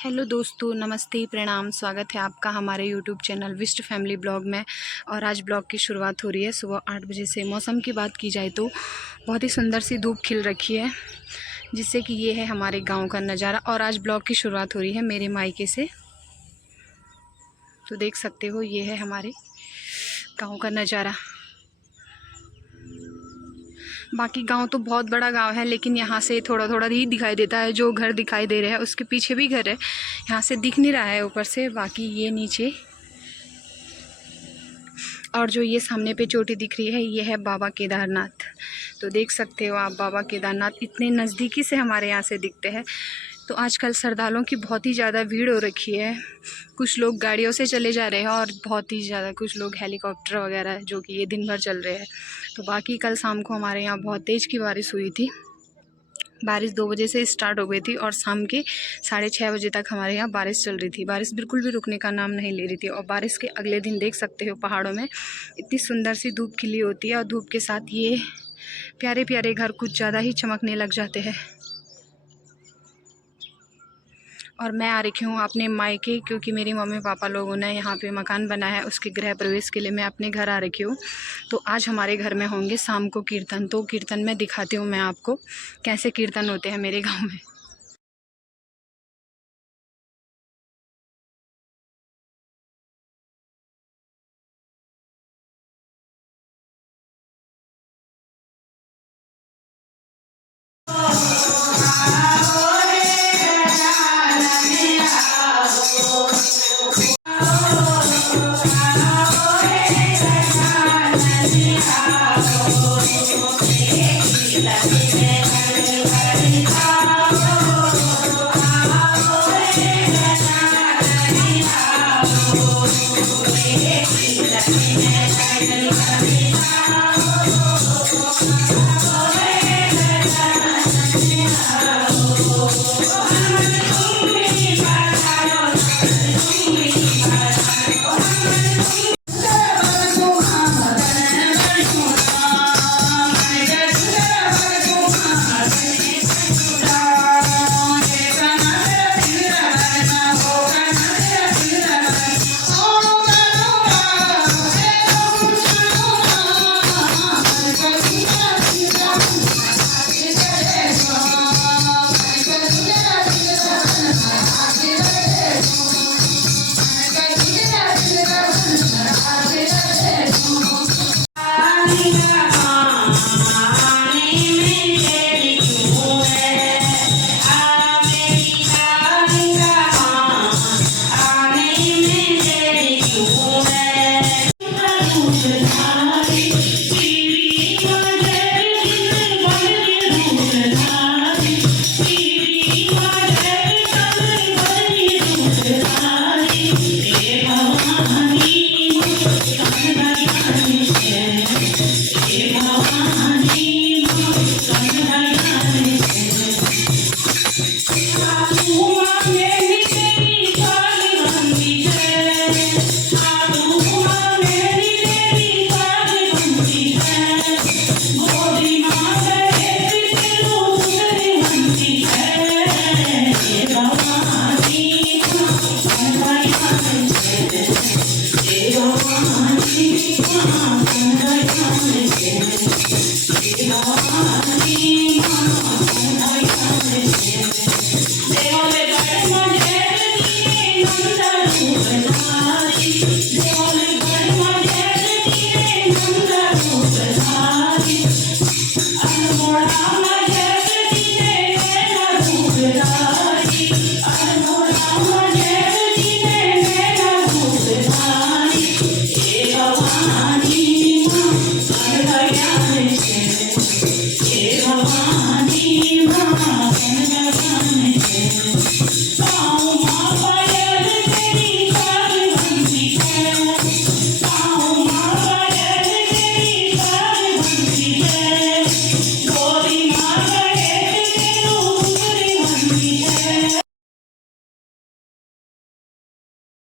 हेलो दोस्तों, नमस्ते, प्रणाम। स्वागत है आपका हमारे यूट्यूब चैनल विस्ट फैमिली ब्लॉग में। और आज ब्लॉग की शुरुआत हो रही है सुबह 8 बजे से। मौसम की बात की जाए तो बहुत ही सुंदर सी धूप खिल रखी है, जिससे कि ये है हमारे गांव का नज़ारा। और आज ब्लॉग की शुरुआत हो रही है मेरे मायके से। तो देख सकते हो, ये है हमारे गाँव का नज़ारा। बाकी गांव तो बहुत बड़ा गांव है, लेकिन यहाँ से थोड़ा थोड़ा ही दिखाई देता है। जो घर दिखाई दे रहे हैं उसके पीछे भी घर है, यहाँ से दिख नहीं रहा है ऊपर से। बाकी ये नीचे, और जो ये सामने पे चोटी दिख रही है, ये है बाबा केदारनाथ। तो देख सकते हो आप, बाबा केदारनाथ इतने नज़दीकी से हमारे यहाँ से दिखते हैं। तो आजकल श्रद्धालुओं की बहुत ही ज़्यादा भीड़ हो रखी है। कुछ लोग गाड़ियों से चले जा रहे हैं और बहुत ही ज़्यादा कुछ लोग हेलीकॉप्टर वगैरह, जो कि ये दिन भर चल रहे हैं। तो बाकी कल शाम को हमारे यहाँ बहुत तेज़ की बारिश हुई थी। बारिश 2 बजे से स्टार्ट हो गई थी और शाम के 6:30 बजे तक हमारे यहाँ बारिश चल रही थी। बारिश बिल्कुल भी रुकने का नाम नहीं ले रही थी। और बारिश के अगले दिन देख सकते हो, पहाड़ों में इतनी सुंदर सी धूप खिली होती है, और धूप के साथ ये प्यारे प्यारे घर कुछ ज़्यादा ही चमकने लग जाते हैं। और मैं आ रखी हूँ अपने मायके, क्योंकि मेरी मम्मी पापा लोगों ने यहाँ पे मकान बनाया है, उसके गृह प्रवेश के लिए मैं अपने घर आ रखी हूँ। तो आज हमारे घर में होंगे शाम को कीर्तन। तो कीर्तन में दिखाती हूँ मैं आपको कैसे कीर्तन होते हैं मेरे गाँव में।